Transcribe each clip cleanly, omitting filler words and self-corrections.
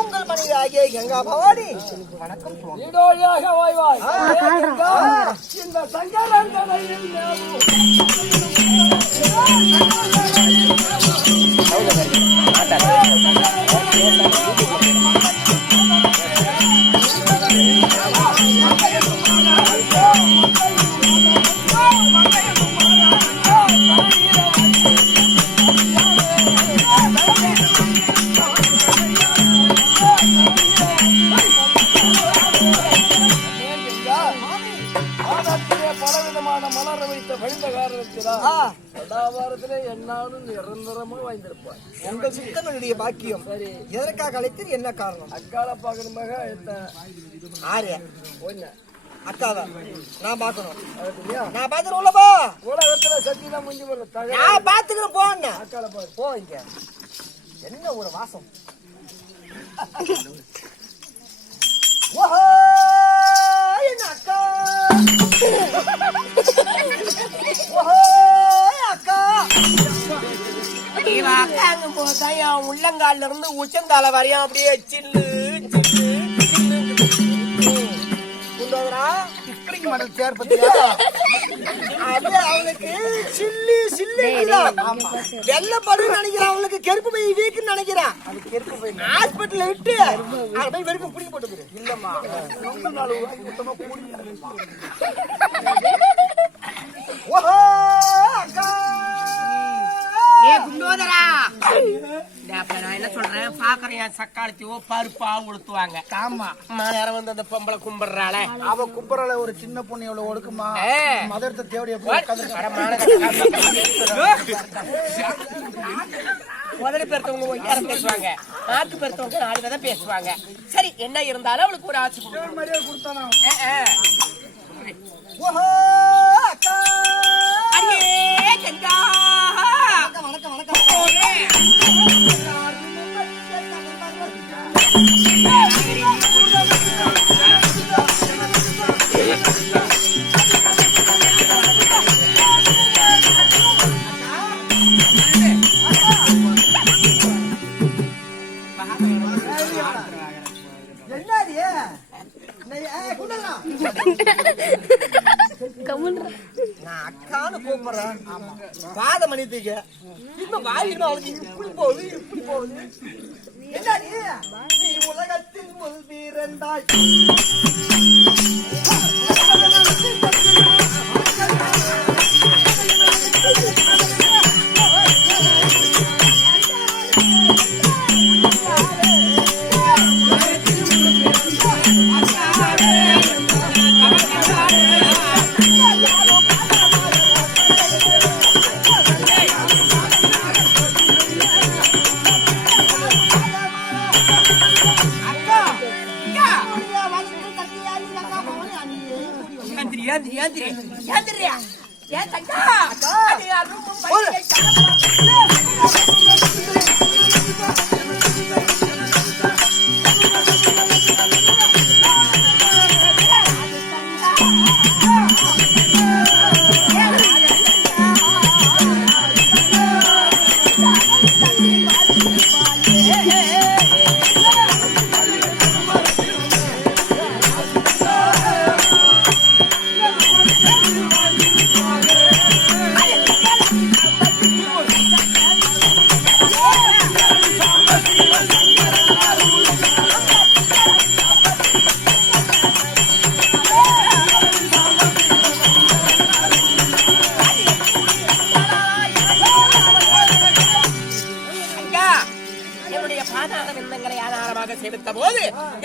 உங்கள் மனைவியாகிய கங்கா பவானி வணக்கம். இந்த சங்கரந்தனையில் பலவிதமான மலர வைத்த வழிந்த காரணத்தினால் எல்லாவாரத்திலே என்னாலும் நிரந்தரமா வாய்ந்திருப்பார். உங்கள் சித்தனுடைய பாக்கியம். சரி, எதற்காக அழைத்து என்ன காரணம்? அக்கால பாக்கணுமாக ஆறு ஒண்ணு அக்காவா நான் பாக்கணும். நான் பாத்துட்டு உள்ளப்பா உலகத்துல சத்தியதான் முடிஞ்சு போல நான் பாத்துக்கிறேன். போன அக்கால பாரு போ. இங்க என்ன ஒரு வாசம். ஓஹோ என்ன அக்கா. ஓஹோ அக்கா. இவ அக்காங்கும் போதுதான் என் உள்ளங்கால இருந்து உச்சந்தால வரையும் அப்படியே சில்லு சில்லு சில்லு மாடல் சேர் பத்தியா. அது அவனுக்கு சில்லு சில்லு வெள்ளப்படு நினைக்கிறான். அவனுக்கு கெருப்பு பை வீக்குன்னு நினைக்கிறான். அது கெருப்பு பை ஹாஸ்பிட்டல்ல விட்டு அதை போய் வெறுப்பு குடிக்க போட்டு. இல்லம்மா ரொம்ப நாள் மொத்தமா கூடி. ஓஹோ அக்கா. ஏ குண்டோதரா, நான் என்ன சொல்றேன் பாக்குறேன். சக்காலத்தியோ பருப்பா உளுத்துவாங்க. ஆமா நேரம் வந்து அந்த பொம்பளை கும்பிடுறாள. அவ கும்பிடுறாள ஒரு சின்ன பொண்ணு எவ்வளவு ஒடுக்குமா மதத்தை தேவைய முதல்ல பெருத்தவங்க யாரும் பேசுவாங்க. நாட்டு பெருத்தவங்க 4 பேர் பேசுவாங்க. சரி என்ன இருந்தாலும் அவளுக்கு ஒரு ஆட்சி கொடுத்தானா. ஓஹோ அக்கா. அடியே கங்கா. வணக்கம் வணக்கம். நான் அக்கான்னு கூப்பிடுறேன். பாத மணித்துக்கு இன்னும் வாயிடும். அவளுக்கு இப்படி போகுது இப்படி போகுது. என்ன நீ உலகத்தின் முன் வீரந்தாய்.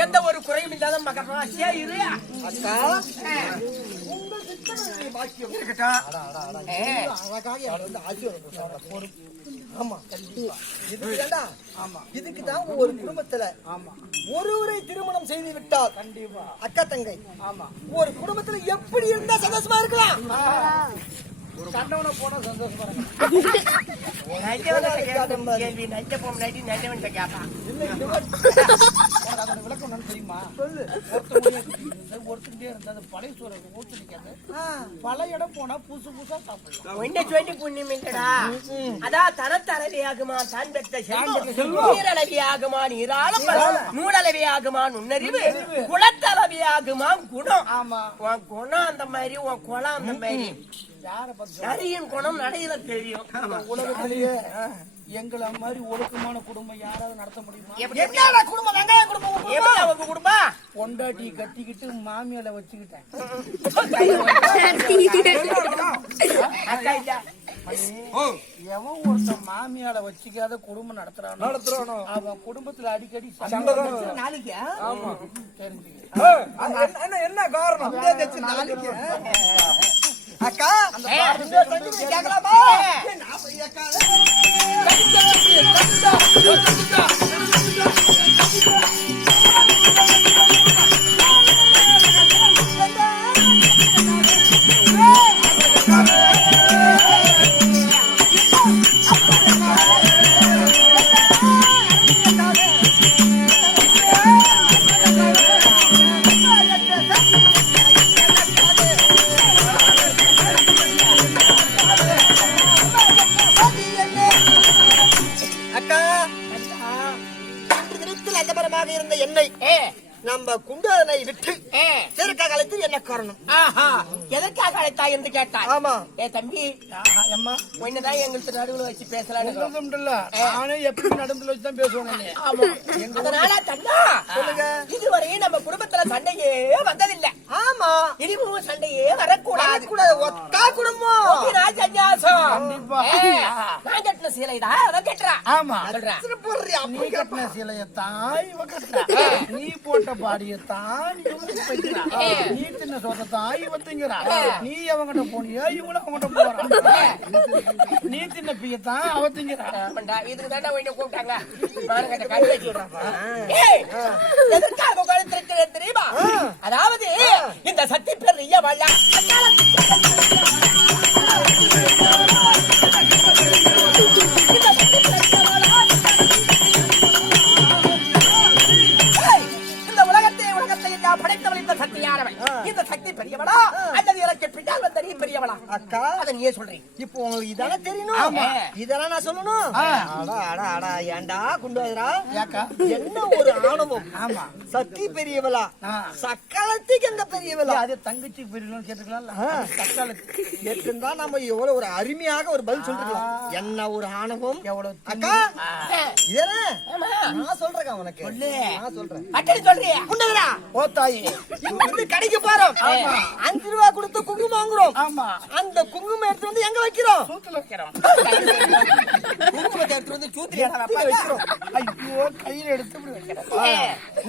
எந்த ஒரு குறையும் இல்லாத மகராசியா இரு அக்கா. உங்கள் சித்தனுடைய பாக்கியம் இருக்கட்டும். அழகாக வந்து ஆசீர்வாதம் ஆமா இதுக்குதான்டா. ஆமா இதுக்கு தான் ஒரு குடும்பத்துல ஆமா ஒருவரை திருமணம் செய்து விட்டால் கண்டிப்பா அக்கா தங்கை ஆமா ஒரு குடும்பத்துல எப்படி இருந்தா சந்தோஷமா இருக்கலாம். கண்டவனை போனா சந்தோஷமா விளக்கம் என்னன்னு தெரியுமா? சொல்லு. ஒருத்தருக்கே இருந்தா அது பழைய சோறு ஊத்து நிக்காது. பல இடம் போனா புதுசு புதுசா சாப்பிடலாம். ஒன்றை சொல்லி புண்ணியம் இல்லடா. அதான் தரத்தளவியாகுமா தான் பெற்ற செல்வம், நீரளவியாகுமா நீராளம், நூலளவியாகுமா நுண்ணறிவு, குலத்தளவியாகுமா குணம். ஆமா உன் குணம் அந்த மாதிரி, உன் குலம் அந்த மாதிரி. யார பத்தி நரியின் குணம் நடையில தெரியும். உலகத்திலேயே எங்களை மாதிரி ஒழுக்கமான குடும்பம் யாராவது நடத்த முடியுமா? என்னடா குடும்பம் வெங்காய குடும்பம் உன் குடும்பம்? எப்படி அவங்க குடும்பம்? பொண்டாட்டி கட்டிக்கிட்டு மாமியால வச்சுக்கிட்டேன். அக்கா இல்ல. எவன் ஒருத்தன் மாமியால வச்சுக்காத குடும்பம் நடத்துறானோ அவன் குடும்பத்துல அடிக்கடி சண்டை தான். நாளைக்கு ஆமா தெரிஞ்சுக்க. என்ன காரணம்? நாளைக்கு அக்கா இந்த சங்கீத கேட்கலாமா? நான் போய் அக்கா அக்கா இன்று தினத்தில் அந்தபரமாக இருந்த என்னை நம்ம குண்டாதனை விட்டு திருக்க காலத்தில் என்ன காரணம்? ஆஹா, எதற்காக அழைத்தாய் என்று கேட்டாய். ஆமா ஏ தம்பி, அம்மா ஒன்னுதான் எங்களுக்கு நடுவுல வச்சு பேசலான்னு. நானே எப்படி நடந்துல வச்சுதான் பேசுவேன். ஆமா. அதனால தன்னா சொல்லுங்க. இதுவரையும் நம்ம குடும்பத்துல சண்டையே வந்ததில்லை. ஆமா இனிமும் சண்டையே வரக்கூடாது. கூடாது ஒத்தா குடும்பம். ஓகேனா சந்நியாசம்? கண்டிப்பா. நான் கட்டின சீலைதான் அவன் கட்டுறா. ஆமா சொல்றேன். போடுறியா நீ கட்டின சிலையத்தான் இவ கட்டுறா. நீ போட்ட பாடியத்தான் இவனுக்கு வைக்கிறா. நீ தின்ன சோத்தத்தான் இவ திங்கிறா. நீ அவங்கிட்ட போனியா இவனும் அவங்கிட்ட போறான். நீ தின்ன பியத்தான் அவ திங்கிறா. ஆமாண்டா, இதுக்கு தாண்டா உன்னை கூப்பிட்டாங்க. நானும் கட்ட கை வச்சுடுறேன். ஏய், எதற்காக உட்கார்ந்திருக்கிறேன் தெரியுமா? அதாவது இந்த சக்தி பெரிய வள்ளா இந்த உலகத்தை எல்லாம் படைத்தவள் இந்த சக்தி யாரவள்? இந்த சக்தி பெரியவளா அல்லது எனக்கு பின்னால் வந்த நீ பெரியவளா? அக்கா அதை நீயே சொல்றேன். இப்போ உங்களுக்கு இதெல்லாம் தெரியணும். இதெல்லாம் நான் சொல்லணும். அடா அடா அடா ஏண்டா குண்டாதரா? யாக்கா என்ன ஒரு ஆணவம். ஆமா சக்தி பெரியவளா சக்காலத்துக்கு எந்த பெரியவளா? அது தங்கச்சி பெரியவன்னு கேட்டுக்கலாம்ல. சக்காலத்து கேட்டிருந்தா நம்ம எவ்வளவு ஒரு அருமையாக ஒரு பதில் சொல்லிருக்கலாம். என்ன ஒரு ஆணவம். எவ்வளவு அக்கா இதே ஆமா. நான் சொல்றேன் உனக்கு. சொல்லு. நான் சொல்றேன். அட்டடி சொல்றியா? குண்டாதரா ஓ தாயே. இங்க இருந்து கடைக்கு போறோம். 5 ரூபா கொடுத்து குங்குமம் வாங்குறோம். ஆமா அந்த குங்குமம் எடுத்து வந்து எங்க வைக்கிறோம்? சூத்துல வைக்கிறோம். குங்குமத்தை எடுத்து வந்து சூத்திரியா வைக்கிறோம். ஐயோ கையில எடுத்து இப்படி வைக்கிறோம்.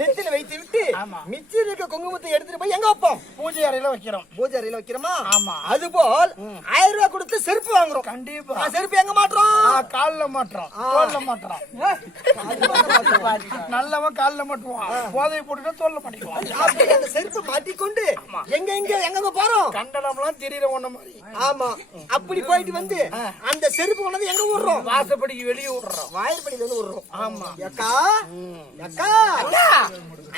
நெத்தில வைத்து விட்டு ஆமா. மிச்சம் இருக்க குங்குமத்தை எடுத்துட்டு போய் எங்க வைப்போம்? பூஜை அறையில வைக்கிறோம். பூஜை அறையில வைக்கிறோமா? ஆமா. அதுபோல் 1000 ரூபாய் கொடுத்து செருப்பு வாங்குறோம். கண்டிப்பா. செருப்பு எங்க மாட்டுறோம்? கால்ல மாட்டுறோம், தோல்ல மாட்டுறோம். நல்லவன் கால்ல மாட்டுவான், போதை போட்டுட்டு தோல்ல மாட்டிக்குவான். அப்படி அந்த செருப்பு மாட்டிக்கொண்டு எங்க போறோம்? கண்டனம்லாம் தெரியற ஒண்ணு மாதிரி. ஆமா அப்படி போயிட்டு வந்து அந்த செருப்பு கொண்டு வந்து எங்க விடுறோம்? வாசப்படிக்கு வெளியே விடுறோம். வாயிற்படியில இருந்து விடுறோம். ஆமா. அக்கா அக்கா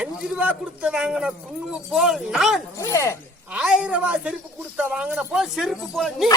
5 ரூபாய் கொடுத்து வாங்கின குங்குமம் போல் நான் 1000 ரூபாய் செருப்பு கொடுத்த வாங்கின போல் செருப்பு போல் நீ.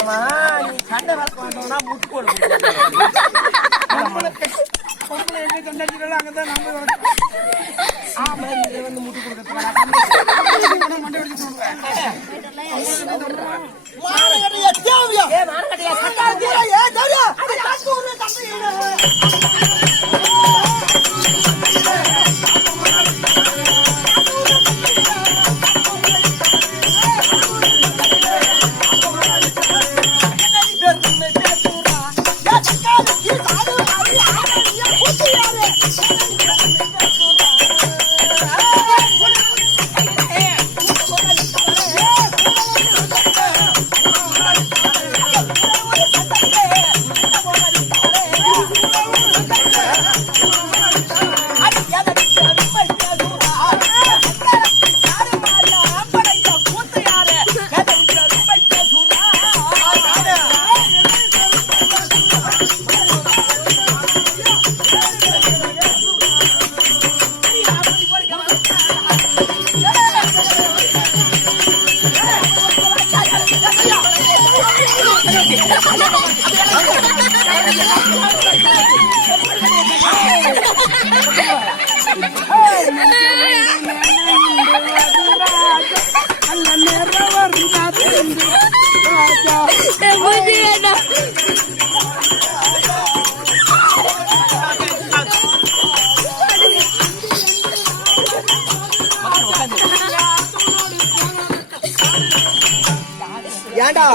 ஆமா நீ சண்டை வளர்க்க வேண்டாம்னா முட்டு போடு. பொம்பளை எங்க கொண்டாடினாலும் அங்கதான் நம்ம வளர்க்கணும். ஆமா நீ வந்து முட்டு கொடுக்க மண்டை வெடிச்சு சொல்லுவேன். மானகட்டியா தேவையா ஏ மானகட்டியா சக்காளத்தி ஏ தேவையா அது காத்து ஒரு தம்பி ஏண்டா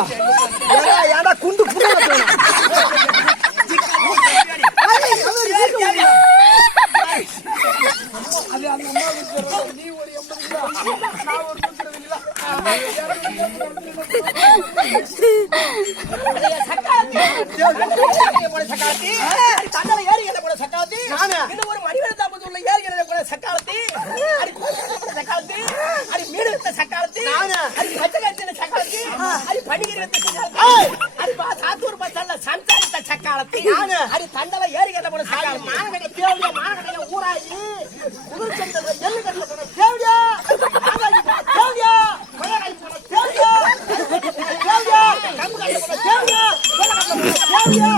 ஏண்டா ஏண்டா குண்டு புண்ணு அது அந்த அம்மா நீ ஒரு 80 கிலோ நான் ஒரு 120 கிலோ தண்டனை ஏறிகளை போல சக்காளத்தி இன்னும் ஒரு மணிவெடுத்தாம்பது உள்ள ஏறிகளை போல சக்காளத்தி சக்காளத்தி அது மீடு வைத்த சக்காளத்தி அது பச்சை கட்டின சக்காளத்தி அது பண்டிகை வைத்த சக்காளத்தி அது சாத்தூர் பஸ்ல சம்சாரித்த சக்காளத்தி அது தண்டனை ஏறிகளை போல சக்காளத்தி மானகட்டை தேவையா மானகட்டை ஊராயி குதிர் சந்தல எள்ளு கட்டல போன தேவையா தேவையா கொலகாய் போன தேவையா தேவையா கம்பு கட்டல போன தேவையா தேவையா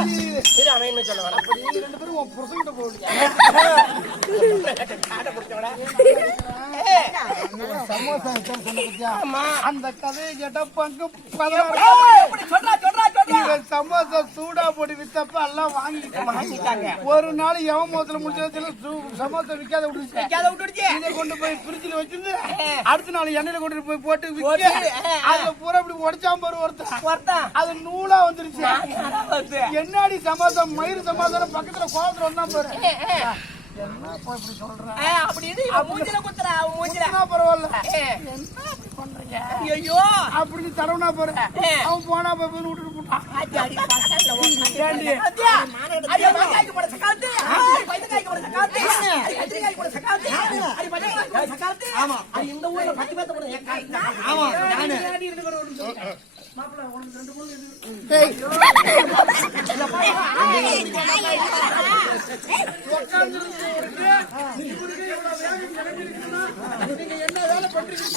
இது அவன் சொல்ல வர நீ ரெண்டு பேரும் உன் புருஷன்கிட்ட போடுங்க காட புடிச்சவடா சமோசா சொன்ன பத்தியா அந்த கதையை கேட்டா பங்கு சமோசா சூடா போட்டு வித்தப்ப எல்லாம் வாங்கிட்டாங்க. ஒரு நாள் எவன் மோத்துல முடிச்சதுல சமோசா விற்காத விட்டுருச்சு. இதை கொண்டு போய் பிரிட்ஜில் வச்சிருந்து அடுத்த நாள் எண்ணெயில கொண்டு போய் போட்டு விற்க அதுல பூரா இப்படி உடைச்சாம பாரு ஒருத்தன் அது நூலா வந்துருச்சு. என்னாடி சமோசா மயிறு சமோசா பக்கத்துல கோபத்துல வந்தா பாரு என்ன இப்படி சொல்றேன் அப்படின்னு மூஞ்சில குத்துறா மூஞ்சில பரவாயில்ல என்ன பண்றீங்க ஐயோ அப்படி தரவுனா பாரு அவன் போனா போய் விட்டுட்டு போட்டான். இந்த ஊர்ல 10 பேத்த கூட என்ன வேலை பண்றீங்க?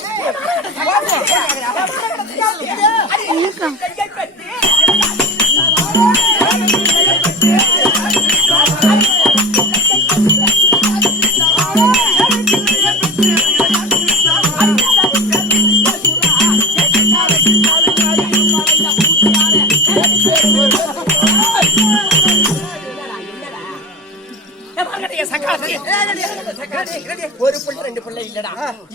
ஒரு பிள்ளை 2 பிள்ளை இல்லடா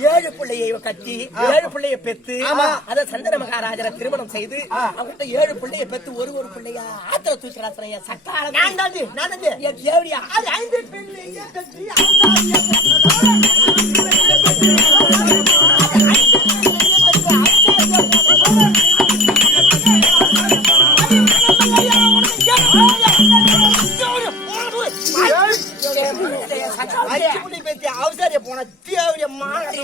7 பிள்ளையை கட்டி 7 பிள்ளையை பெத்து அத சந்தன மகாராஜரை திருமணம் செய்து அவங்கிட்ட 7 பிள்ளையை பெத்து ஒரு பிள்ளையா ஆத்திர தூக்கிறாசனையா சக்கால நான் தாண்டி தேவடியா அது 5 பிள்ளையை பெத்து அவசரிய போன தேவைய மாறி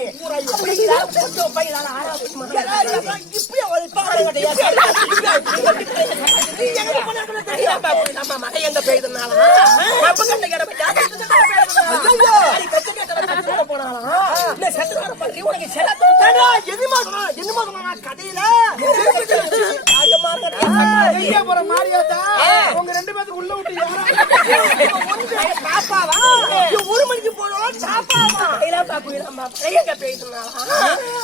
இப்படி நம்ம மழை எங்க பெய்யுதுனால நம்ம கண்ட கிடப்ப போனாலும் உனக்கு கதையில உங்க 2 பேத்துக்கு உள்ள விட்டு பாப்பாவா 1 மணிக்கு போனோம் சாப்பாவா எங்க பெய்யுதுனால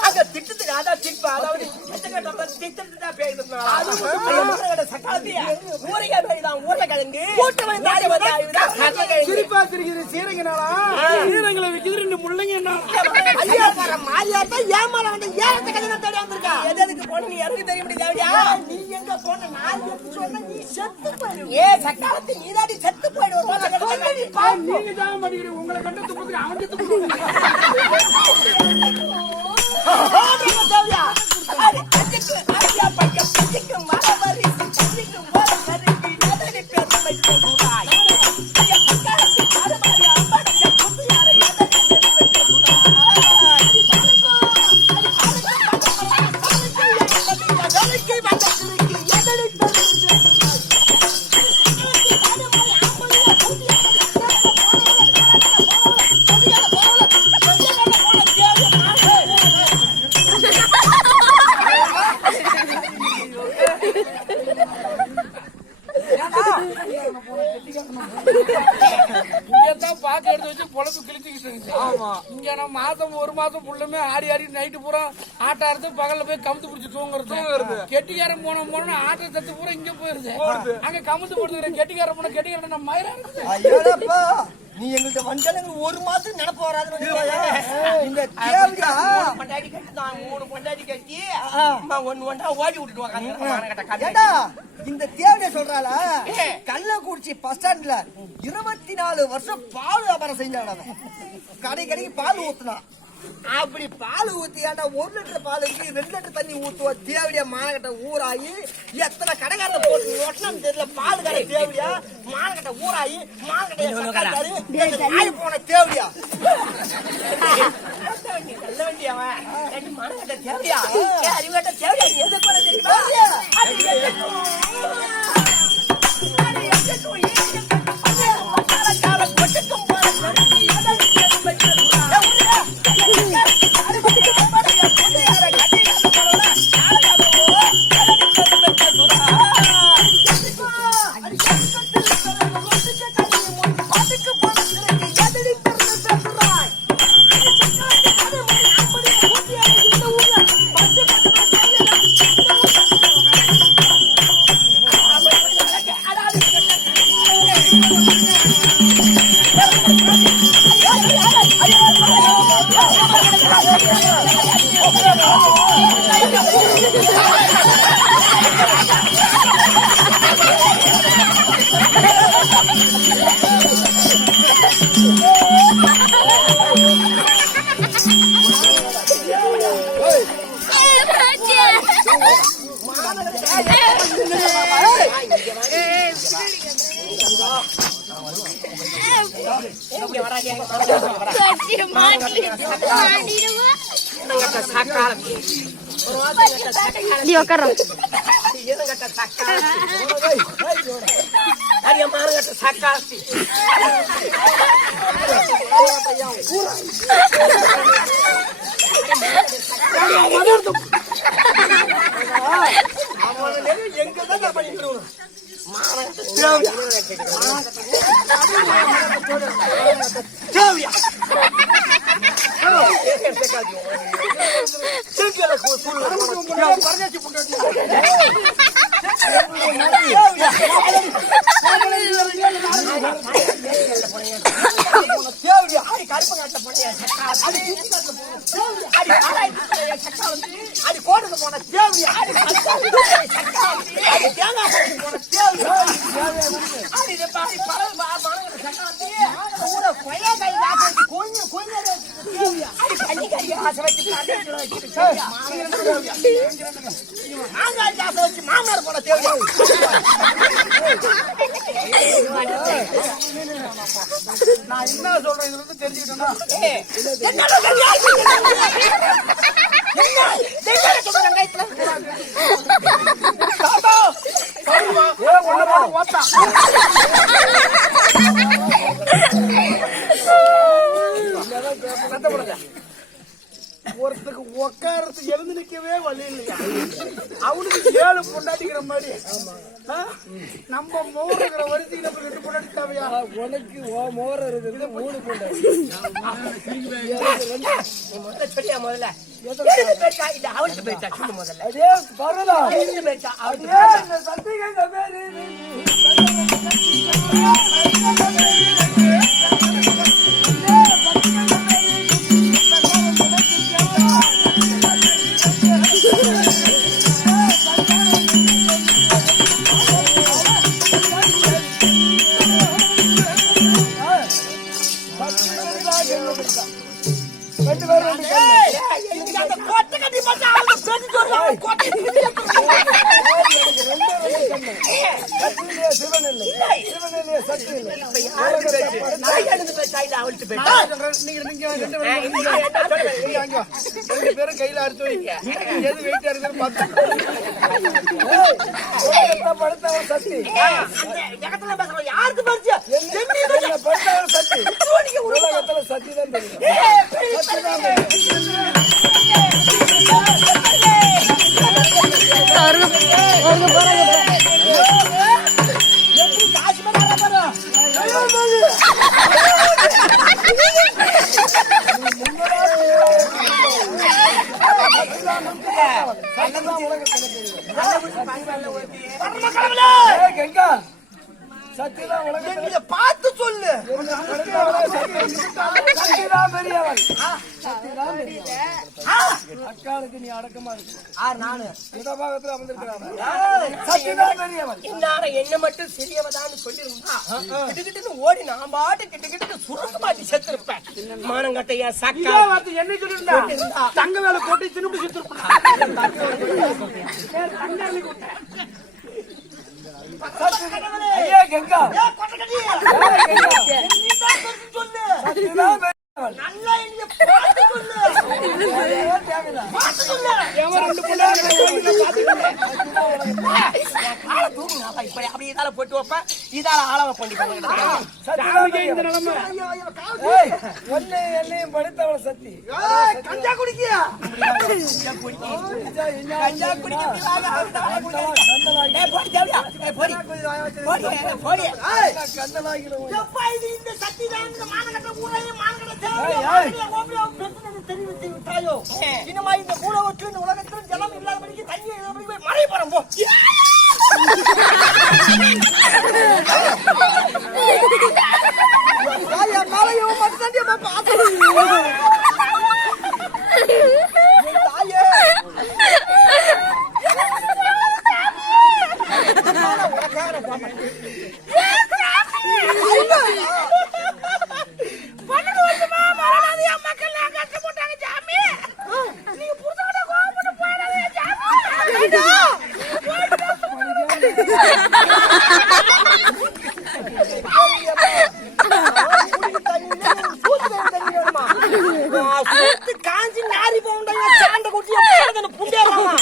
அங்க திட்டத்துக்கு அதான் திப்பா அதாவது திட்டத்துக்கு பெய்யுதுனால சக்காலத்தியா ஊரையா பெய்தான் ஊர்லக்கிழங்கு சிரிப்பா சிரிக்கிற சீரங்கனாலா சீரங்களை விற்கிது 2 முள்ளங்க என்ன மாரியாத்தான் ஏமால வந்து ஏறத்த கதை தேடி வந்திருக்கா எதுக்கு போன நீ எனக்கு தெரிய முடியாது நீ எங்க போன நான் எதுக்கு சொன்ன நீ செத்து போயிடு ஏ சக்காலத்தி நீ தாடி செத்து போயிடுவா நீங்க தான் பண்ணிக்கிறீங்க உங்களை கண்ட துப்புக்கு அவன் செத்து போடுவாங்க தேவையா அरे அஜிக்கு ஆசியா பைய அஜிக்கு மரவரி அஜிக்கு மரவரி அதனி பேச வைக்க கூடாய் ஐயா சக்காலத்தி மரவரி அம்படிய புத்து யாரை இங்கதான் பாக்க எடுத்து வச்சு பொழப்பு கிழிச்சுக்கிட்டு இங்க நான் மாசம் 1 மாசம் புள்ளுமே ஆடி ஆடி நைட்டு பூரா ஆட்ட அறுத்து பகல்ல போய் கமுத்து பிடிச்சி தூங்குறது கெட்டிக்காரன் போன ஆட்ட சத்து பூரா இங்க போயிருது அங்க கமுத்து போடுற கெட்டிக்காரன் போன கெட்டிக்காரன் நம்ம மயிரா ஐயோடப்பா நீ எங்கள்ட்ட வந்தனங்க 1 மாசம் நினைப்பு வராது இந்த தேவியா பண்டாடி கட்டிதான் 3 பண்டாடி கட்டி ஒண்ணா ஓடி விட்டுட்டு வாங்க இந்த தேவிய சொல்றாள கள்ளக்குறிச்சி பஸ் ஸ்டாண்ட்ல 24 வருஷம் பால் வியாபாரம் செஞ்சாங்க கடைக்கு பால் ஊத்துனா அப்படி பால் ஊத்தியாண்டா 1 லிட்டர் பாலுக்கு 2 லிட்டர் தண்ணி ஊத்துவா தேவடியா மானகட்ட ஊராயி எத்தனை கடைக்காரன் போட்டு ஒட்டணும் தெரியல பால் கடை தேவடியா மானகட்ட ஊராயி மானகட்ட போன தேவடியா நல்ல வண்டி அவன் மானகட்ட தேவடியா அறிவட்ட தேவடியா எது பண்ண தெரியுமா நான் என்ன சொல்றேன் இது வந்து தெரிஞ்சுக்கிட்டேன்னா என்ன பார்த்தா ஒருத்தருக்கு உட்காரத்துக்கு எழுந்து நிக்கவே வழி இல்லையா? அவனுக்கு 7 பொண்டாட்டிக்கிற மாதிரி நம்ம மோர் இருக்கிற வரிசைக்கு நம்ம 2 பொண்டாட்டி தேவையா? உனக்கு மோர் இருக்குது 3 பொண்டாட்டி. சொல்லியா முதல்ல அவளுக்கு பேச்சா சொல்லு முதல்ல. அதே பரவாயில்ல பேச்சா பேரும் கையில அறுத்து வைக்க எது வெயிட்டா இருக்குன்னு படுத்தவன் சக்தி யாருக்கு பரிச்சு படுத்தவன் சக்தி உலகத்துல சக்தி தான் தெரியும். சத்தியதான் உலகத்துல பார்த்து சொல்லு. சத்தியதான் பெரியவன். அக்காளுக்கு நீ அடக்கமா இருக்கு. நானு இடபாகத்துல அமர்ந்திருக்கிறான். சத்தியதான் பெரியவன். என்ன மட்டும் சிறியவதான்னு சொல்லிருந்தா கிட்டுக்கிட்டு ஓடி நான் பாட்டு கிட்டுக்கிட்டு சுருக்க மாட்டி செத்துருப்பேன். மானங்கட்டையா சக்கா என்ன சொல்லிருந்தா தங்க வேலை கோட்டை திரும்பி செத்துருப்பான். ஐயா கங்கா நல்லா என்ன பார்த்து சொல்லு. பார்த்து சொல்லு. அப்படி இதால போட்டு வைப்பேன் இதால ஆளவ பண்ணி என்னையும் படித்தவள சக்தி கஞ்சா குடிக்கியா? இந்த சக்தி தான் இந்த மானகட்ட ஊரையும் மானகட்ட தெரிவித்து விட்டாயோ? இனிமா இந்த கூடவற்று இந்த உலகத்தில் ஜலம் இல்லாதபடிக்கு தண்ணி இல்லாதபடி போய் மழை போறோம் போ. காலையும் மட்டும் தாயே காஞ்சி நாரி போண்டா சாண்ட குட்டிய புண்டேறாமா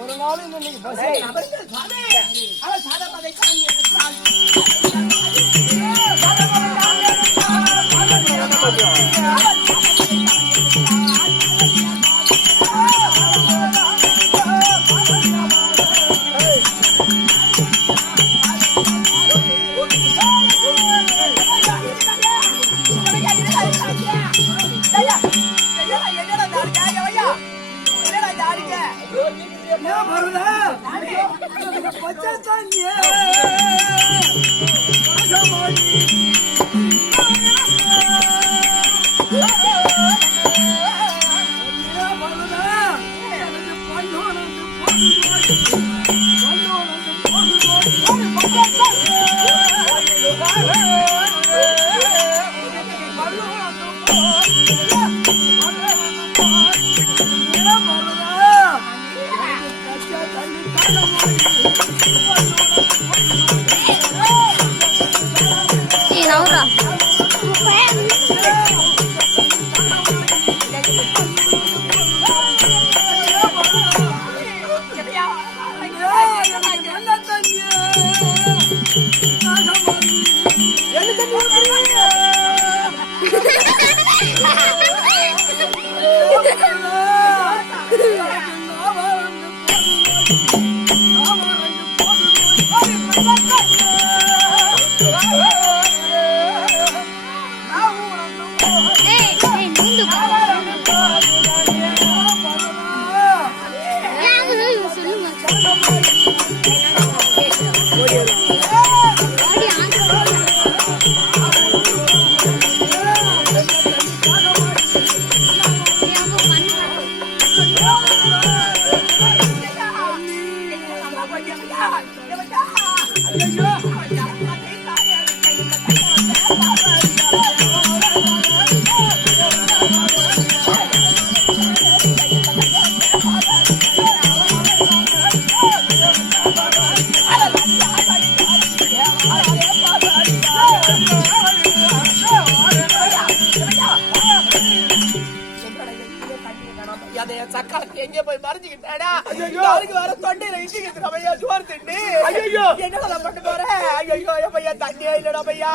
ஒரு நாள் இன்னைக்கு சக்காலத்து எங்க போய் மறைஞ்சுக்கிட்டாடா? நாளைக்கு வர தொண்டையில இடிக்குது பையா, ஜோர் திண்டு. ஐயோ என்னடா பண்ண போற? ஐயோ பையா தண்ணியே இல்லடா பையா.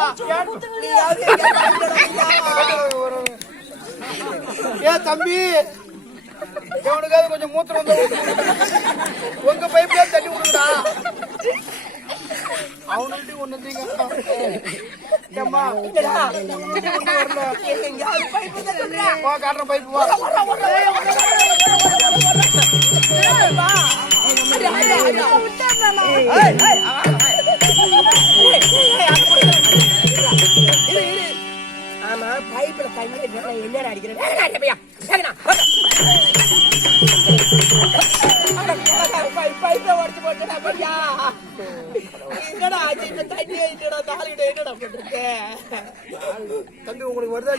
ஏ தம்பி, எவனுக்காவது கொஞ்சம் மூத்திரம் வந்து உங்க பைப்ல தண்ணி விடுங்கடா. அவனுக்கு ஒண்ணு காட்டுற பைப்பு வா. ஆமா பைப்ல தண்ணி என்ன அடிக்கிறேன் பைப்பை உடச்சு போட்டா பையா. என்னடா ஆச்சு இந்த தண்ணியை என்னடா தாலிகிட்ட என்னடா போட்டிருக்கேன் தம்பி உங்களுக்கு வருதா?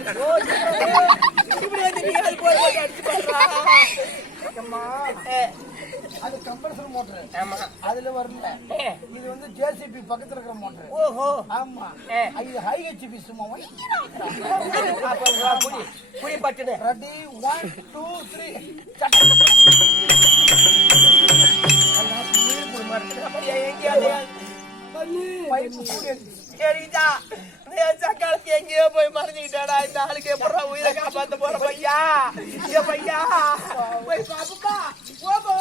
இப்படி வந்து நீ அது போய் போய் அடிச்சு போடுறா. அது கம்பல்சரி மோட்டர். ஆமா அதுல வரல. இது வந்து ஜேசிபி பக்கத்துல இருக்கிற மோட்டர். ஓஹோ ஆமா இது ஹை ஹெச்பி சும்மா. புடி பட்டுடு. ரெடி 1 2 3 சரிதா சக்காலத்து எங்கேயோ போய் மறைஞ்சுக்கிட்டாடா. இந்த ஆளுக்கு எப்படா உயிரை காப்பாத்த போற பையா? ஏ பையா போய் பாப்பா போபோ.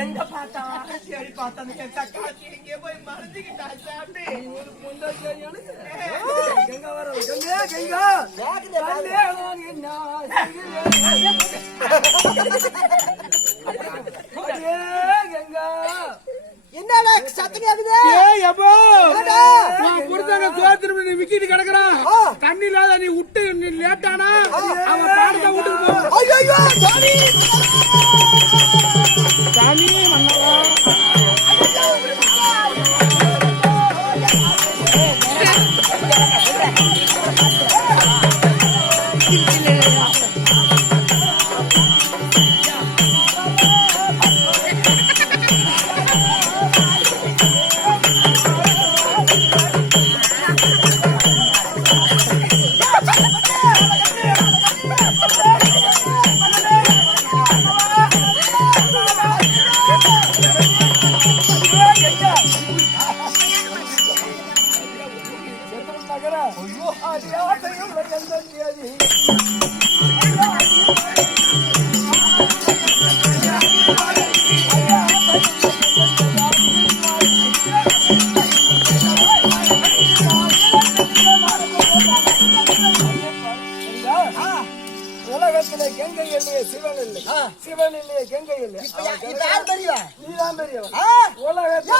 எங்க பார்த்தா சரி பார்த்தா சக்காலத்து எங்கேயோ போய் மறைஞ்சுக்கிட்டா சாமி. என்னடா சத்தம் கேக்குது? விக்கிட்டு கிடக்குறான். தண்ணி இல்லாத நீ விட்டு லேட்டானா அவன் பாடத்தை விட்டு ஐயோ சாமி சாமி மன்னவா. உலகத்திலே கங்கை இல்லையே சிவன் இல்லை, சிவன் இல்லையே கங்கை இல்லை. யார் பெரியவா? நீதான் பெரியவன் உலகத்திலே.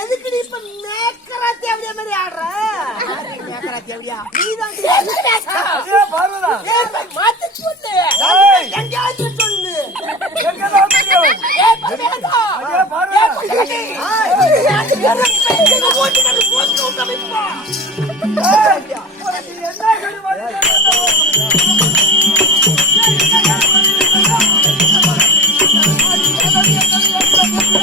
எதுக்கு நீ இப்ப மேக்கராத்தி அப்படியே மாதிரி ஆடுற? மேக்கராத்தி அப்படியா? மாத்தி சொல்லு, எங்கேயாச்சும் சொல்லு. என்ன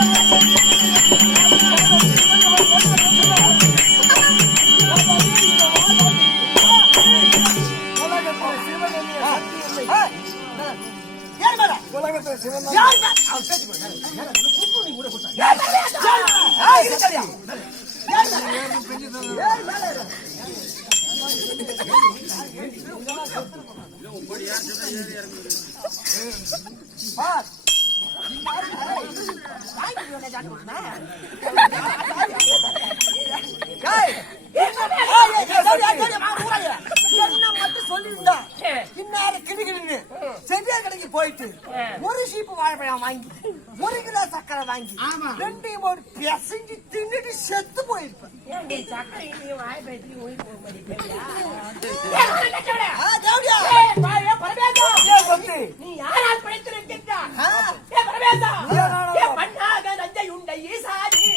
சொல்லிருந்தா இன்னாரு கிடுகிடுன்னு செடியா கடைக்கு போயிட்டு ஒரு சீப்பு வாழைப்பழம் வாங்கி 1 கிலோ சக்கரை வாங்கி 2 போட்டு பிசைஞ்சு தின்னுட்டு செத்து போயிருப்பேன். நீ யாரால் படைத்திருக்கின்றா பண்ணாக நஞ்சை உண்டை ஈசாதி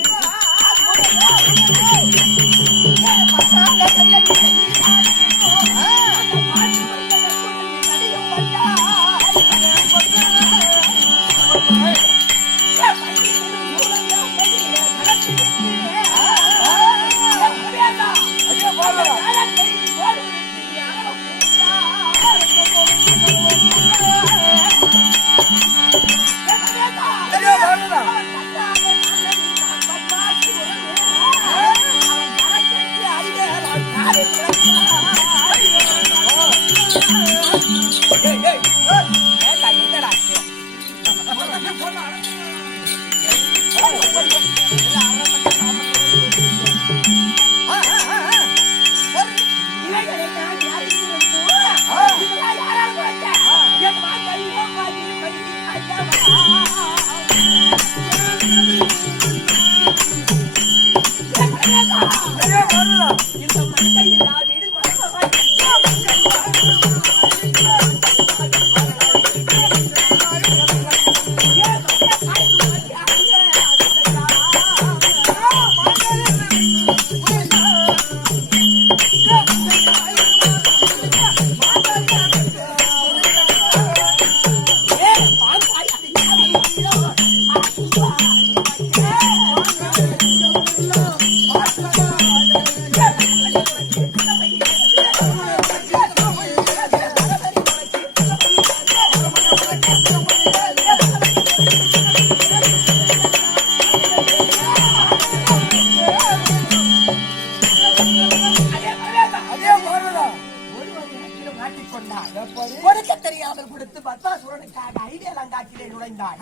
கொடுக்க தெரியாமல் கொடுத்து பத்மாசுரனுக்காக ஐடியெல்லாம் காட்டிலே நுழைந்தாள்.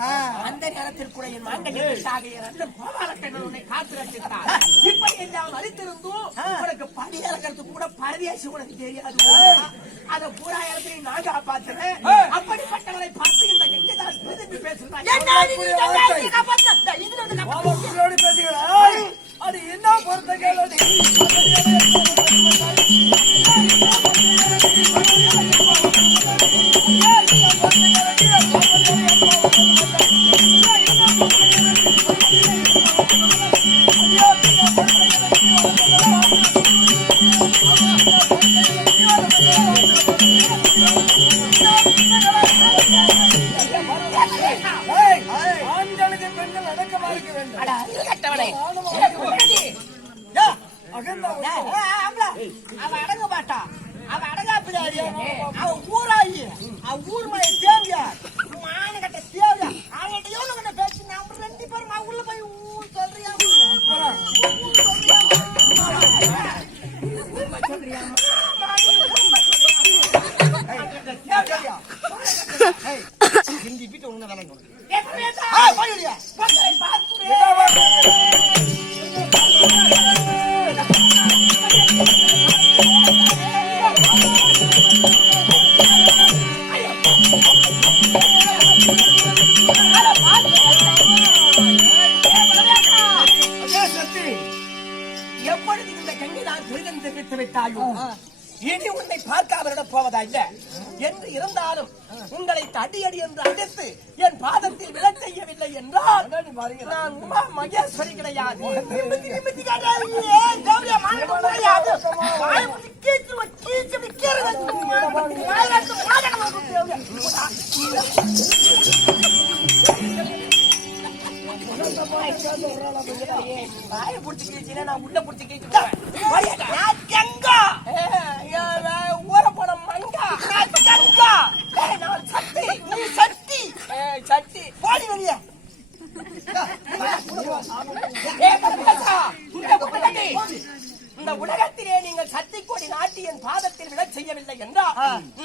அந்த நேரத்தில் கூட என் மாங்கல்யத்திற்காக என் அண்ணன் கோபாலக்கண்ணன் உன்னை காத்து ரசித்தார். இப்படி எல்லாம் அளித்திருந்தும் உனக்கு படி இறக்கிறது கூட பரதேசி உனக்கு தெரியாது. அதை பூரா இடத்துல நான் காப்பாற்றுறேன். அப்படிப்பட்டவரை பார்த்து இந்த எங்கதான் திரும்பி பேசுறாங்க. அது என்ன பொறுத்த கேள்வி ஆண்களுக்கு பெண்கள் அடக்கமா இருக்க வேண்டும். அவ அடங்க மாட்டா. அவ அடங்கா பிள்ளையாடி. அவ ஊராயி. அவ ஊர் மலை தேவையா மான கட்ட தேவையா. அவங்கள்ட்ட எவ்வளவு கட்ட பேசி நம்ம 2 பேரும் நான் உள்ள போய் சொல்றியா ஹிந்தி பீட்டு ஒண்ணு வேலை எப்பொழுது இந்த கங்கைதான் துரிதம் தெரிவித்து விட்டாயோ இனி உன்னை பார்க்க அவரிடம் போவதா இல்லை என்று இருந்தாலும் உங்களை அடியடி என்று அடித்து என் பாதத்தில் விழச் செய்யவில்லை என்றால் நான் உமா மகேஸ்வரி கிடையாது. வாயை புடிச்சு கிழிச்சினா நான் உள்ள புடிச்சு கிழிச்சு ஊற போன மங்கா நான் சக்தி நீ சக்தி சக்தி போடி வெளியே கட்டி என் பாதத்தில் விழச் செய்யவில்லை என்றால்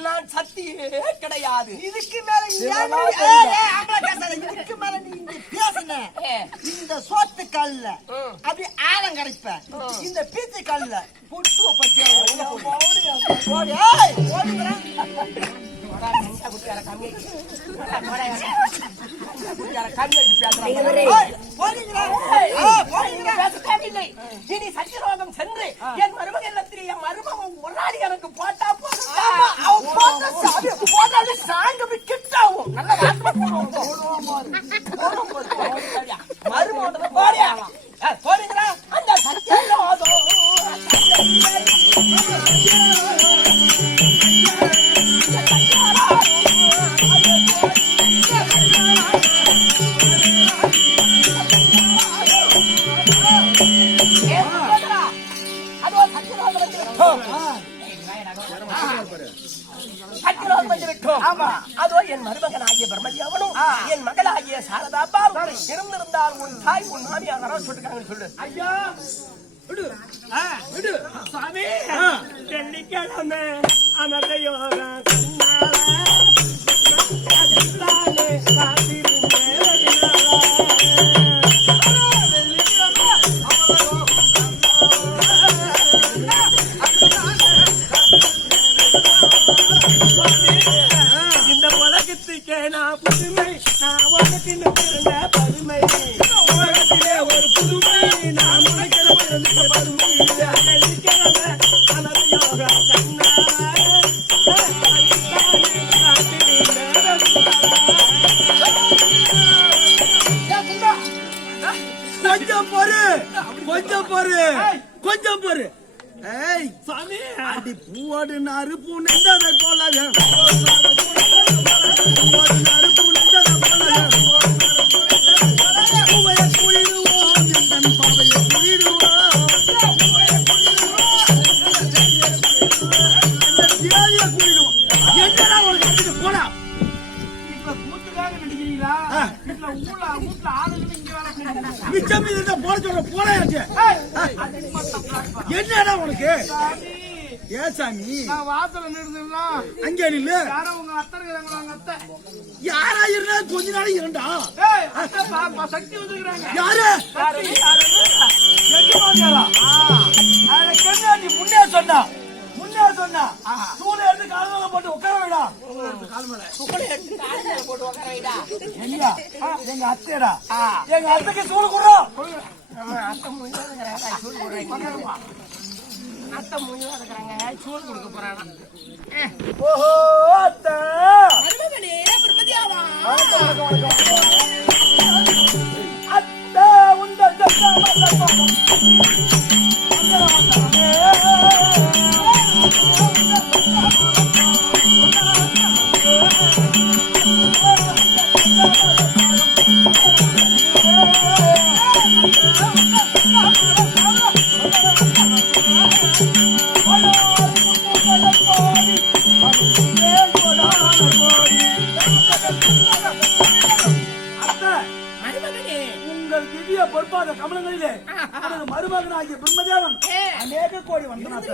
நான் சத்தியே கிடையாது. இதுக்கு மேல இதுக்கு மேல நீ இங்க பேசுன இந்த சோத்து கல்ல அப்படி ஆழம் கிடைப்ப இந்த பீச்சு கல்ல புட்டு பத்தி இனி சத்தியலோகம் சென்று என் மருமகத்தில் என் மருமகன் ஒரு நாள் எனக்கு போட்டா கிட்டாவும் நல்ல மருமகன் போறீங்களா அந்த சத்தியலோகம் அதோ என் மருமகனாகிய பிரம்மதியாவனும் என் மகளாகிய சாரதாபாவும் இருந்திருந்தால் உன் தாய் உன் மாமியார் வர சொல்லிருக்காங்கன்னு சொல்லு. ஐயா விடு விடு சாமி வெள்ளிக்கிழமை அமர்ந்த யோகா இந்த உலகத்துக்கே நான் புதுமை நான் உலகத்தில் பிறந்த பதுமை உலகத்திலே ஒரு புதுமை நான் உலகில பிறந்த பதுமை கொஞ்சம் பொறு ஏய் சாமி அடி பூவாடு நாறு பூ நெண்டதை போலவே பூவாடு நாறு பூ நெண்டதை போலவே பூவையை குளிடுவோம் என் பாவையை குளிடுவோம் தேவையை குளிடுவோம் என்னடா ஒரு கட்டுக்கு போடா இப்ப கூத்துக்காக நடிக்கிறீங்களா வீட்டுல வீட்டுல ஆளுங்க இங்க வேலை செய்யறாங்க மிச்சம் இருந்தா போட சொல்ற போடாச்சு என்னடா உனக்கு ஏன் சாமி நான் வாசல நிறுத்தினா அங்கே நில்லு யாரோ உங்க அத்தை இருக்காங்க உங்க அத்தை யாரா இருந்தா கொஞ்ச நாள் இருந்தா சக்தி வந்துக்கிறாங்க யாரு நீ முன்னே சொன்னா சூளை எடுத்து கால்மேல போட்டு உட்கார வைடா எங்க அத்தைடா எங்க அத்தைக்கு சூடு குடுறோம் அத்தை முடிவா இருக்கிறாங்க சூடு கொடுக்க போறாங்க. ஓஹோ அத்தை அத்தை உந்த உங்கள் திவ்ய பொறுப்பாத கமலங்களிலே அவரது மருமகனாகிய பிரம்மதேவன் அநேக கோடி வந்தனார்.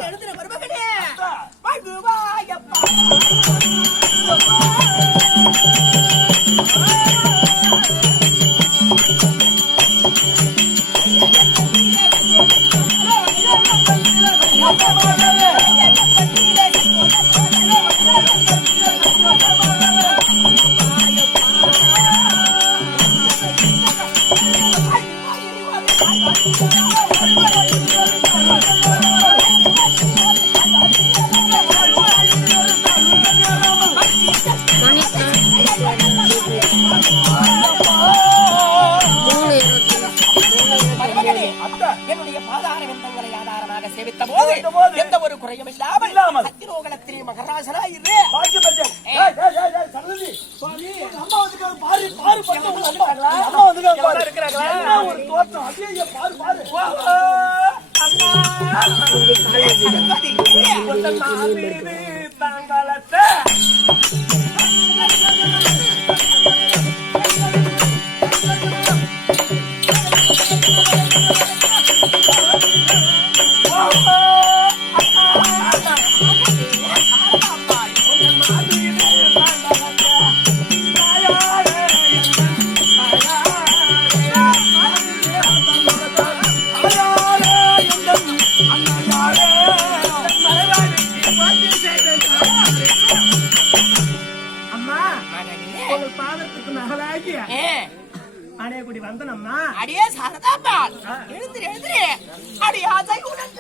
என்னுடைய பாதார விந்தங்களை ஆதாரமாக சேவித்த போது எந்த ஒரு குறையும் இல்லாமல் சத்திரோகலத்திலே மகராசனாய் நானே கூடி வந்தனம்மா. அடியே சாரதாம்பாள் எழுந்திரு அடி ஆசையுடன்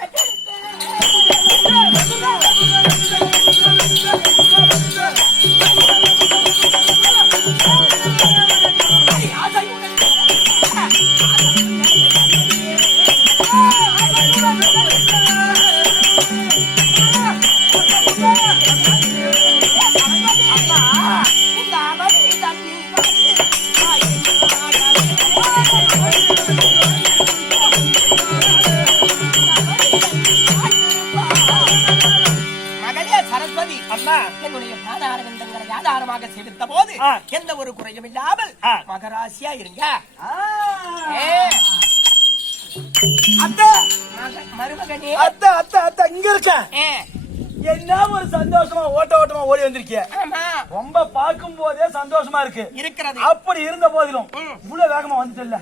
என்னுடைய பாதாரவிந்தங்களை ஆதாரமாக செலுத்த போது எந்த ஒரு குறையும் இல்லாமல் மகராசியா இருங்க. மருமகனே அத்தா அத்தா அத்தா இங்க இருக்க. என்ன ஒரு சந்தோஷமா ஓட்டமா ஓடி வந்திருக்கிய. ரொம்ப பார்க்கும் போதே சந்தோஷமா இருக்கு இருக்கிறது. அப்படி இருந்த போதிலும் இவ்வளவு வேகமா வந்துட்டல.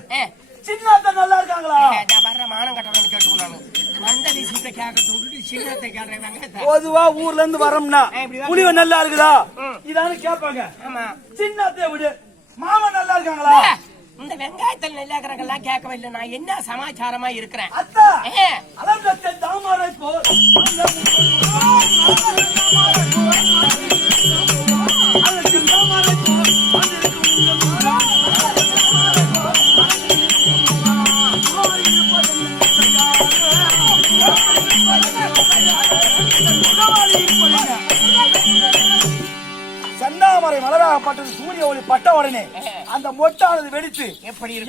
சின்ன அத்தா நல்லா இருக்காங்களா? வர்ற மானம் கட்டணும்னு கேட்டுக்கணும். மண்டலி சீட்டை கேட்க சின்னத்தை கேட்கறாங்க. பொதுவா ஊர்ல இருந்து வரோம்னா புளிவ நல்லா இருக்குதா இதானு கேட்பாங்க. சின்ன அத்தைய விடு, மாமா நல்லா இருக்காங்களா? இந்த வெங்காயத்தில் நெல்லாக்கிறவங்க கேட்கவே இல்லை. நான் என்ன சமாச்சாரமா இருக்கிறேன். அத்தா அலங்கத்தை தாமரை போல் செந்தாமரை மலராகப்பட்டது சூரிய ஒளி பட்ட உடனே அந்த மொட்டானது வெடித்து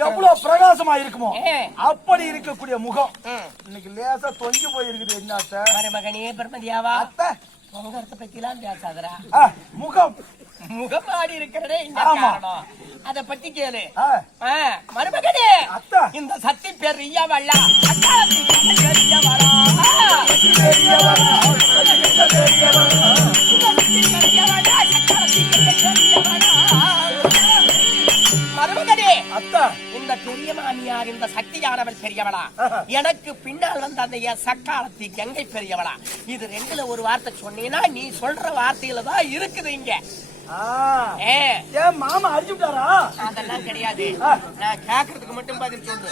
எவ்வளவு பிரகாசமா இருக்குமோ அப்படி இருக்கக்கூடிய முகம் இன்னைக்கு லேசா தொங்கி போயிருக்குது. என்ன மருமகனே பிரம்மதியாவா அத்தை பொங்கறத பத்திலாம் பேசாதடா. முகம் முகமாடி இருக்கிறதே இந்த காரணம். அத பத்தி கேளு மருமகனே. அத்தை இந்த சத்தி பெரிய வள்ளா அக்காலத்தி பெரிய வரா மருமகனே. அத்தா இந்த பெரிய மாமியார் இந்த சக்தியானவள் பெரியவளா, எனக்கு பின்னால் வந்த அந்த சக்காலத்தி கங்கை பெரியவளா? இது ரெண்டுல ஒரு வார்த்தை சொன்னீங்கன்னா நீ சொல்ற வார்த்தையில தான் இருக்குது இங்க. ஏன் மாமா அடிச்சு விட்டாரா? அதெல்லாம் கிடையாது. நான் கேக்குறதுக்கு மட்டும் பதில் சொல்லு.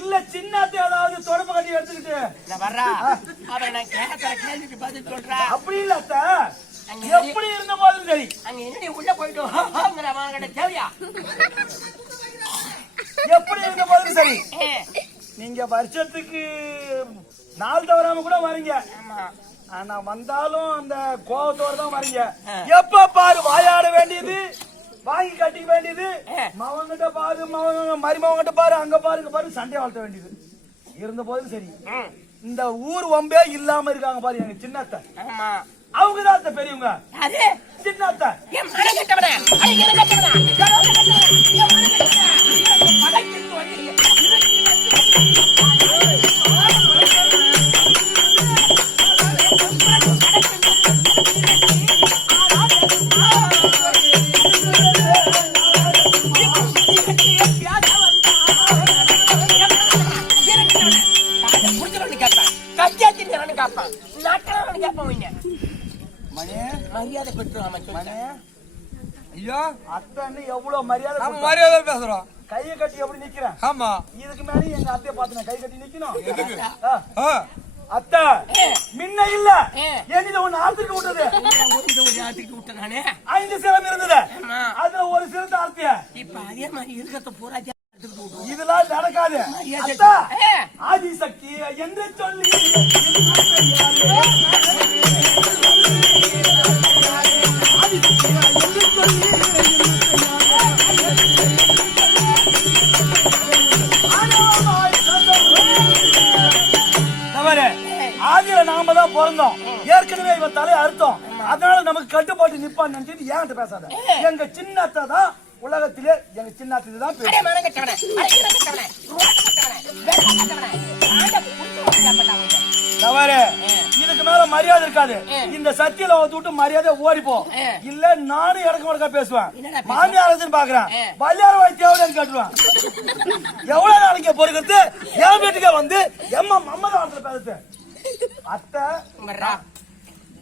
இல்ல சின்ன ஏதாவது தொடர்பு கட்டி எடுத்துக்கிட்டு வர்றா அவரை நான் கேட்கிற கேள்விக்கு பதில் சொல்றா. அப்படி இல்ல அத்தா, எப்படி இருந்த போதும் சரி. அங்க என்னடி உள்ள போயிட்டு தேவையா? எப்படி இருந்த போதும் சரி. நீங்க வருஷத்துக்கு நாள் தவறாம கூட வரீங்க. ஆனா வந்தாலும் அந்த கோபத்தோட தான் வரீங்க. எப்ப பாரு வாயாட வேண்டியது, வாங்கி கட்டிக்க வேண்டியது, மவங்கிட்ட பாரு மருமவங்கிட்ட பாரு, அங்க பாருங்க பாரு, சண்டை வளர்த்த வேண்டியது. இருந்த போதும் சரி. இந்த ஊர் வம்பே இல்லாம இருக்காங்க பாரு எங்க சின்னத்தை. அவங்கதான் பெரியவங்க. சின்னத்தை மரியாதை பெற்று ஐயோ அத்தன்னு எவ்வளவு மரியாதை பேசுறோம். கையை கட்டி எப்படி நிக்கிறேன். ஆமா இதுக்கு மேல எங்க அத்தைய பாத்து கை கட்டி நிக்கணும். அத்தை முன்ன இல்ல என்னில ஒண்ணு ஆத்துக்கு விட்டது. 5 சிரம் இருந்தது. அதுல ஒரு சிரத்தை ஆர்த்திய. இப்ப அதே மாதிரி இருக்கிறத பூரா இதெல்லாம் நடக்காது. ஆதிசக்தி என்று சொல்லி ஆதியில நாம தான் பிறந்தோம். ஏற்கனவே இவன் தலையை அறுத்தோம். அதனால நமக்கு கட்டுப்பாட்டு நிப்பான்னு நினைச்சிட்டு ஏன்ட்டு பேசாத. எங்க சின்னத்தை தான் உலகத்திலே எங்க சின்னத்தை தான் தவறு. இதுக்கு மேல மரியாதை இருக்காது. இந்த சத்தியில விட்டு மரியாதை ஓடிப்போம். இல்ல நானும் இடக்கு மடக்கா பேசுவேன். மாமியார் பாக்குறேன் பல்யார வாய்க்கு எவ்வளவு கேட்டுருவேன். எவ்வளவு நாளைக்கு பொறுக்கிறது என் வீட்டுக்கே வந்து எம்மா அம்மா தான் பேசுறது. அத்தை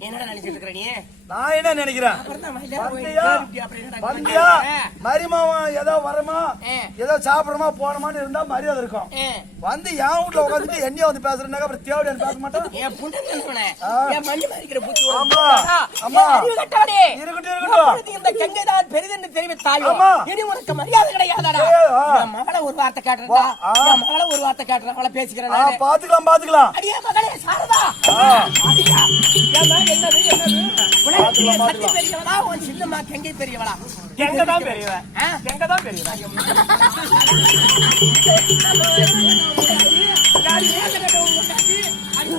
என்னடா நினைச்சிட்டு இருக்கிற நீ? நான் என்ன நினைக்கிறேன் அப்புறம் தான் மயிலாட போய் வந்தியா? கேள்வி அப்படி என்னடா வந்தியா ஆ. மரிமாவன் ஏதோ வரமா ஆ. ஏதோ சாப்பிடறமா போனமான்னு இருந்தா மரியாதை இருக்கும். ஆ. வந்து என் வீட்டுல உட்காந்துட்டு என்னைய வந்து பேசுறேன்னாக்க அப்புறம் தேவையான பேச மாட்டேன். என் புண்டம் தானே. ஆ. என் மண்ணு மறிக்கிற புத்தி ஒரு ஆமா. புத்தா. ஆமா. என் அறிவு கெட்டவனே. இருக்கட்டும், இருக்கட்டும். அப்பொழுது இந்த கங்கை தான் பெரிதென்று தெரிவித்தாயோ. ஆமா. இனி உனக்கு மரியாதை கிடையாதடா. ஆ. என் மகளை ஒரு வார்த்தை காட்டுறா. ஆ. என் மகளை ஒரு வார்த்தை காட்டுறா. அவளை பேசிக்கிறேன் ஆ, நானு. பாத்துக்கலாம் அடியே மகளே சாரதா. ஆ. அடியா. ஏம்மா, என்னது உலகத்திலே பாத்துக்கலாம். சக்தி பெரியவளா உன் சின்னம்மா கங்கை பெரியவளா? எங்கதான் பெரியவ ஆ? எங்கதான் பெரியவ யாரு ஏக கட்டவங்க காட்டி, அடி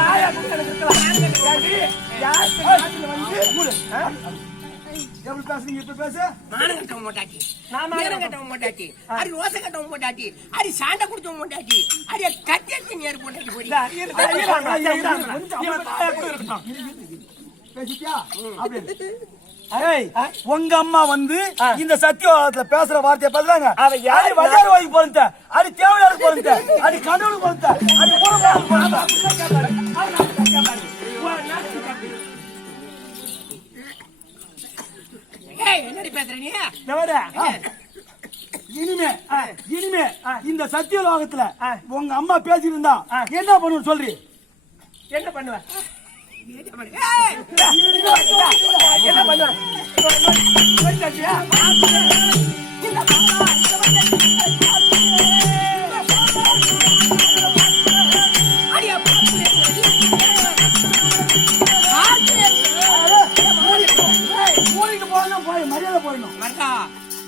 தாயா கூட எனக்கு இருக்கலாம். யாருக்கு நாட்டுல வந்து எப்படி பேசுறீங்க இப்ப பேச மானம் கட்டவங்க மோட்டாட்டி, நேரம் கட்டவங்க மோட்டாட்டி, அடி ரோசை கட்டவங்க மோட்டாட்டி, அடி சாண்டை குடிச்சவங்க மோட்டாட்டி, அடி கட்டியத்து நேர் போட்டாட்டி போடி. பேசிட்டியா அப்படி ஏய், உங்க அம்மா வந்து இந்த சத்தியவாதத்துல பேசுற வார்த்தையை பேசுறாங்க. அவ யாரு? அடி வட்டார வாங்கி போறந்த, அடி தேவையாருக்கு போறந்த, அடி கடவுளுக்கு போறந்த, அடி பூரமாவுக்கு போறந்த. ஏய், என்னடி பேசுற நீ? எவரே? இனிமே இந்த சத்தியலோகத்துல உங்க அம்மா பேசியிருந்தா என்ன பண்ணுன்னு சொல்றீ? என்ன பண்ணுவ ஏய், என்ன பண்ணுவ அடியா மூலிக்கு போகணும், போய் மரியாதை போயிடணும். மர்தா,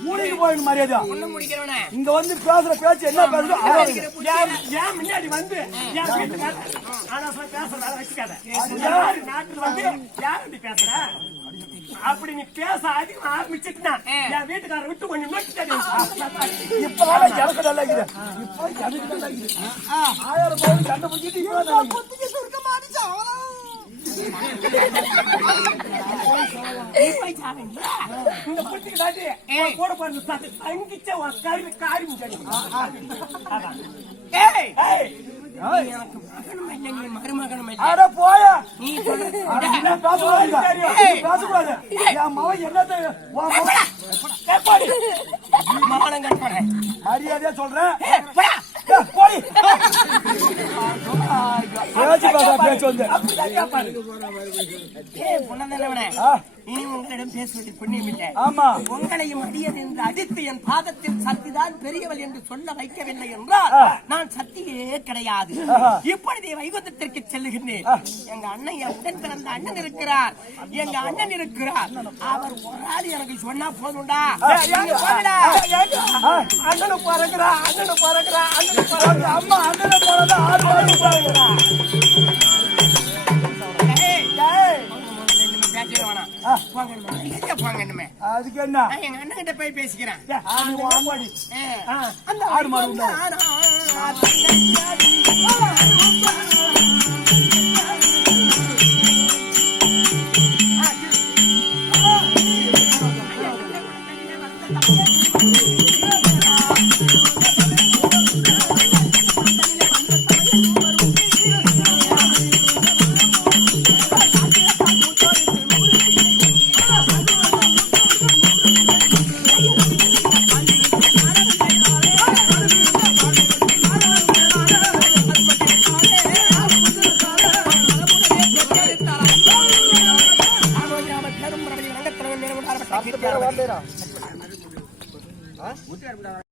மூலிக்கு போயிடணும் மரியாதை. ஒண்ணு முடிக்கிறவனே. இங்க வந்து பேசுற பேச்சு என்ன பேசுறோம் ஏன் முன்னாடி வந்து என் வீட்டுக்கார ஆனா பேசுற வேலை வச்சுக்காத. யாரு நாட்டுல வந்து யாரு பேசுற அப்படி நீ பேச அதிகம் ஆரம்பிச்சுட்டுனா என் வீட்டுக்காரரை விட்டு கொஞ்சம் நோக்கிட்டாரு. இப்ப எனக்கு நல்லா இருக்குது. இப்ப எனக்கு நல்லா இருக்குது. 1000 பவுன் சண்டை முடிச்சிட்டு இப்ப நல்லா இருக்குது. நீ போய் சாவீங்க. இந்த புத்திக்கு தாண்டி உன் கூட போறது சாத்து அங்கிச்ச உன் கருவி காரி முடியாது. ஏய், ஏய் எனக்கு மகனும் இல்லை, நீ மருமகனும் இல்லை. அட போயா. நீ சொல்றது என்ன பேசக்கூடாது. நீ பேசக்கூடாது. என் மகன் என்னத்தை உன் மகன் எப்படி மானம் கட்டவனே. மரியாதையா சொல்றேன். போடா. போடி. பேச்சு பேச பேச்சு வந்து பொன்னந்தனவனே, இனி உங்களிடம் பேசுவதில் புண்ணியமில்லை. ஆமா. உங்களையும் அடியன் என்று அடித்து என் பாதத்தில் சக்திதான் பெரியவள் என்று சொல்ல வைக்கவில்லை என்றால் நான் சக்தியே கிடையாது. இப்பொழுதே வைகுந்தத்திற்கு செல்லுகின்றேன். எங்க அண்ணன், என் உடன் பிறந்த அண்ணன் இருக்கிறார். எங்க அண்ணன் இருக்கிறார். அவர் ஒரு ஆள் எனக்கு சொன்னா போதும்டா. நீங்க போங்கடா. அண்ணனு பறக்குறா அண்ணனு பறக்குறா அண்ணனு பறக்குறா. அம்மா அண்ணனை போனதா 6 மணிக்கு பாருங்கடா. பேசவே வேணாம். போங்கணுமே. எங்க போங்கணுமே? அதுக்கு என்ன நான் எங்க அண்ணன் கிட்ட போய் பேசிக்கிறேன். ஆமாடி. அந்த ஆடு மாடு உண்டா? பெரும்